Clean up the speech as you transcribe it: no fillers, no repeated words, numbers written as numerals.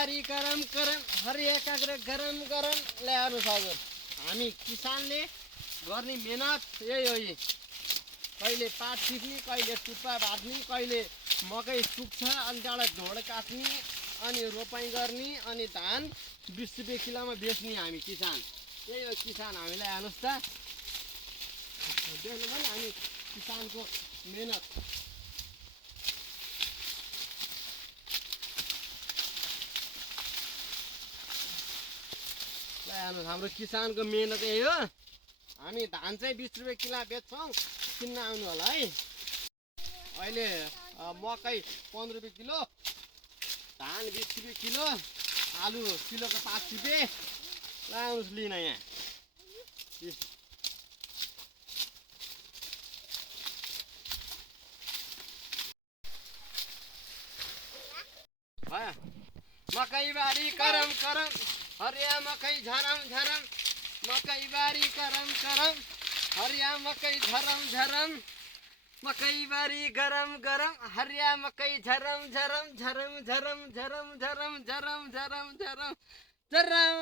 बारी गरम गरम हरिया काँक्रा गरम गरम ल्याउनुहोस् हजुर। हामी किसानले गर्ने मेहनत यही हो। यही कहिले पात टिप्ने, कहिले टुप्पा भाट्ने, कहिले मकै सुक्छ अनि त्यहाँबाट ढोड काट्ने अनि रोपाइँ गर्ने अनि धान 20 रुपियाँ किलोमा बेच्ने हामी किसान। यही हो किसान। हामीलाई हेर्नुहोस् त, देख्नु पनि हामी किसानको मेहनत। हेर्नुहोस् हाम्रो किसानको मेहनत यही हो। हामी धान चाहिँ 20 रुपियाँ किलो बेच्छौँ, किन्न आउनु होला है। अहिले मकै 15 रुपियाँ किलो, धान 20 रुपियाँ किलो, आलु किलोको 5 रुपियाँ। ल आउनुहोस् लिन यहाँ। मकैबारी करम करम हरिया मकै झरम झरम, मकैबारी करम करम हरिया मकै झरम झरम, मकैबारी गरम गरम हरिया मकै झरम झरम झरम झरम झरम झरम झरम झरम झरम झरम।